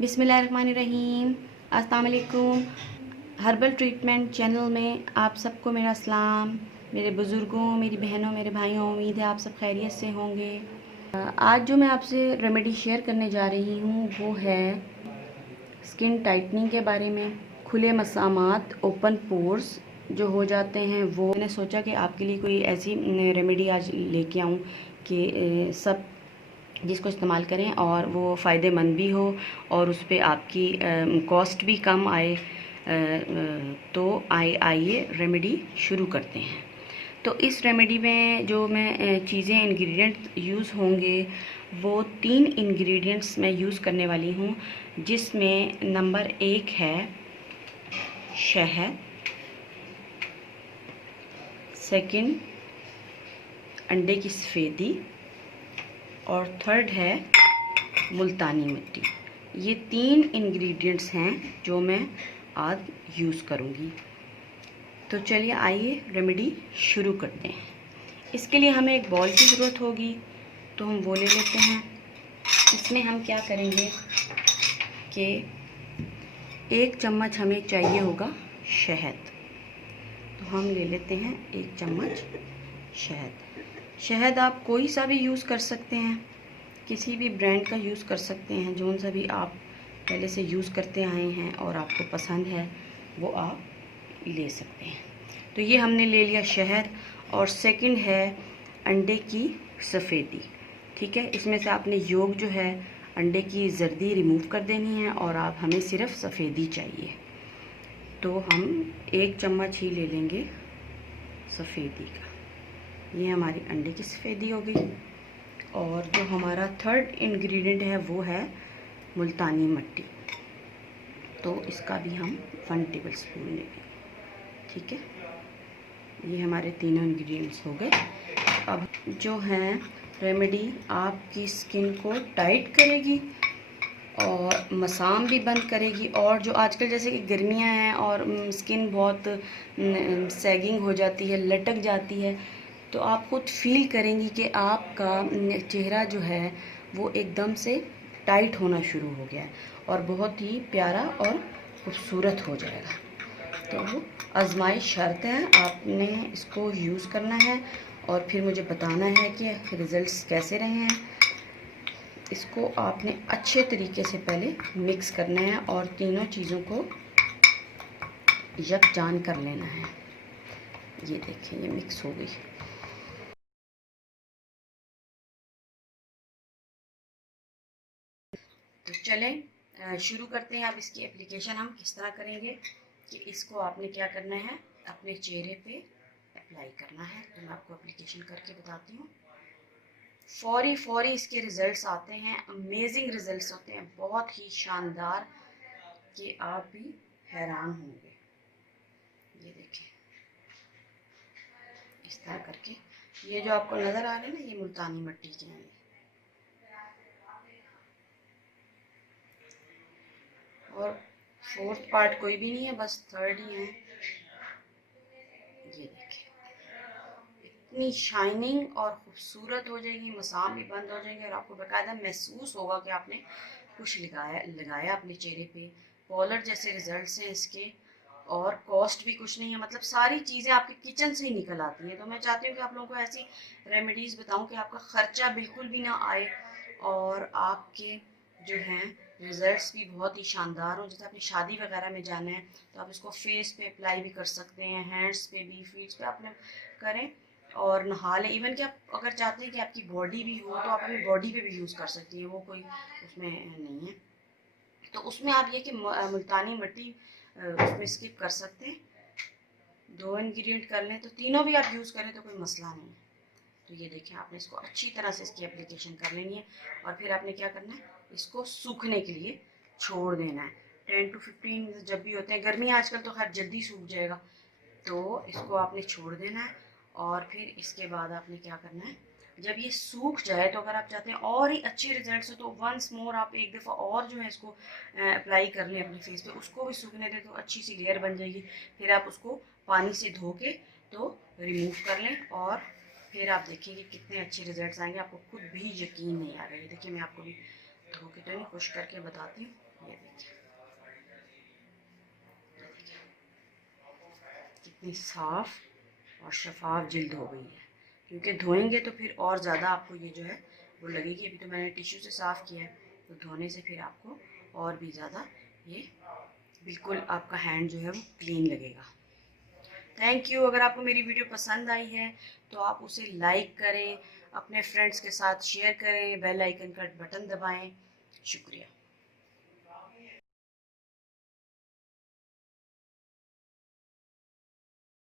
बिस्मिल्लाहिर्रहमानिर्रहीम। अस्सलाम वालेकुम। हर्बल ट्रीटमेंट चैनल में आप सबको मेरा सलाम। मेरे बुज़ुर्गों, मेरी बहनों, मेरे भाइयों, उम्मीद है आप सब खैरियत से होंगे। आज जो मैं आपसे रेमेडी शेयर करने जा रही हूँ वो है स्किन टाइटनिंग के बारे में। खुले मसामात, ओपन पोर्स जो हो जाते हैं, वो मैंने सोचा कि आपके लिए कोई ऐसी रेमेडी आज लेके आऊँ कि सब जिसको इस्तेमाल करें और वो फ़ायदेमंद भी हो और उस पर आपकी कॉस्ट भी कम आए। तो आइए रेमेडी शुरू करते हैं। तो इस रेमेडी में जो मैं चीज़ें इंग्रेडिएंट यूज़ होंगे वो 3 इंग्रेडिएंट्स मैं यूज़ करने वाली हूँ, जिसमें नंबर 1 है शहद, सेकंड अंडे की सफ़ेदी और थर्ड है मुल्तानी मिट्टी। ये 3 इंग्रेडिएंट्स हैं जो मैं आज यूज़ करूँगी। तो चलिए आइए रेमेडी शुरू करते हैं। इसके लिए हमें एक बॉल की ज़रूरत होगी, तो हम वो ले लेते हैं। इसमें हम क्या करेंगे कि 1 चम्मच हमें चाहिए होगा शहद, तो हम ले लेते हैं 1 चम्मच शहद। शहद आप कोई सा भी यूज़ कर सकते हैं, किसी भी ब्रांड का यूज़ कर सकते हैं, जो सा भी आप पहले से यूज़ करते आए हैं और आपको पसंद है वो आप ले सकते हैं। तो ये हमने ले लिया शहद। और सेकंड है अंडे की सफ़ेदी। ठीक है, इसमें से आपने योग जो है अंडे की जर्दी रिमूव कर देनी है और आप हमें सिर्फ सफ़ेदी चाहिए। तो हम 1 चम्मच ही ले लेंगे सफ़ेदी का। ये हमारी अंडे की सफ़ेदी हो गई। और जो हमारा थर्ड इंग्रेडिएंट है वो है मुल्तानी मिट्टी, तो इसका भी हम 1 टेबल स्पून लेंगे। ठीक है, ये हमारे तीनों इंग्रेडिएंट्स हो गए। अब जो है रेमेडी आपकी स्किन को टाइट करेगी और मसाम भी बंद करेगी। और जो आजकल जैसे कि गर्मियां हैं और स्किन बहुत सैगिंग हो जाती है, लटक जाती है, तो आप खुद फील करेंगी कि आपका चेहरा जो है वो एकदम से टाइट होना शुरू हो गया है और बहुत ही प्यारा और खूबसूरत हो जाएगा। तो आजमाइश शर्त है, आपने इसको यूज़ करना है और फिर मुझे बताना है कि रिज़ल्ट्स कैसे रहे हैं। इसको आपने अच्छे तरीके से पहले मिक्स करना है और तीनों चीज़ों को यकजान कर लेना है। ये देखिए, ये मिक्स हो गई। तो चलें शुरू करते हैं। अब इसकी एप्लीकेशन हम किस तरह करेंगे कि इसको आपने क्या करना है, अपने चेहरे पे अप्लाई करना है। तो मैं आपको एप्लीकेशन करके बताती हूँ। फौरी इसके रिज़ल्ट्स आते हैं, अमेजिंग रिज़ल्ट्स होते हैं, बहुत ही शानदार, कि आप भी हैरान होंगे। ये देखिए, इस तरह करके ये जो आपको नज़र आ रहे हैं ना, ये मुल्तानी मिट्टी के हैं। और फोर्थ पार्ट कोई भी नहीं है, बस थर्ड ही है। ये देखिए, इतनी शाइनिंग और खूबसूरत हो जाएगी, मसाम भी बंद हो जाएंगे और आपको बाकायदा महसूस होगा कि आपने कुछ लगाया अपने चेहरे पे। पॉलर जैसे रिजल्ट्स हैं इसके और कॉस्ट भी कुछ नहीं है, मतलब सारी चीज़ें आपके किचन से ही निकल आती हैं। तो मैं चाहती हूँ कि आप लोगों को ऐसी रेमेडीज़ बताऊँ कि आपका ख़र्चा बिल्कुल भी ना आए और आपके जो हैं रिज़ल्ट्स भी बहुत ही शानदार हो। जैसे आपने शादी वगैरह में जाना है तो आप इसको फेस पे अप्लाई भी कर सकते हैं, हैंड्स पे भी, फीट्स पे आपने करें और नहा लें। इवन कि आप अगर चाहते हैं कि आपकी बॉडी भी हो तो आप अपनी बॉडी पे भी यूज़ कर सकती हैं, वो कोई उसमें नहीं है। तो उसमें आप ये कि मुल्तानी मिट्टी उसमें स्किप कर सकते हैं, 2 इंग्रेडिएंट कर लें, तो तीनों भी आप यूज़ करें तो कोई मसला नहीं है। तो ये देखें, आपने इसको अच्छी तरह से इसकी एप्लीकेशन कर लेनी है और फिर आपने क्या करना है, इसको सूखने के लिए छोड़ देना है। 10 to 15 जब भी होते हैं, गर्मी आजकल तो खैर जल्दी सूख जाएगा, तो इसको आपने छोड़ देना है। और फिर इसके बाद आपने क्या करना है, जब ये सूख जाए, तो अगर आप चाहते हैं और ही अच्छे रिजल्ट्स हो तो वंस मोर आप एक दफ़ा और जो है इसको अप्लाई कर लें अपने फेस पे, उसको भी सूखने दें तो अच्छी सी लेयर बन जाएगी। फिर आप उसको पानी से धो के तो रिमूव कर लें और फिर आप देखेंगे कितने अच्छे रिजल्ट्स आएंगे, आपको खुद भी यकीन नहीं आ रहा है। देखिए, मैं आपको भी धो के तो नहीं, खुश करके बताती हूँ। ये देखिए कितनी साफ और शफाफ जिल्द हो गई है। क्योंकि धोएंगे तो फिर और ज़्यादा आपको ये जो है वो लगेगी। अभी तो मैंने टिश्यू से साफ़ किया है, तो धोने से फिर आपको और भी ज़्यादा ये बिल्कुल आपका हैंड जो है वो क्लीन लगेगा। Thank you. अगर आपको मेरी वीडियो पसंद आई है तो आप उसे लाइक करें, अपने फ्रेंड्स के साथ शेयर करें, बेल आइकन का बटन दबाएं। शुक्रिया।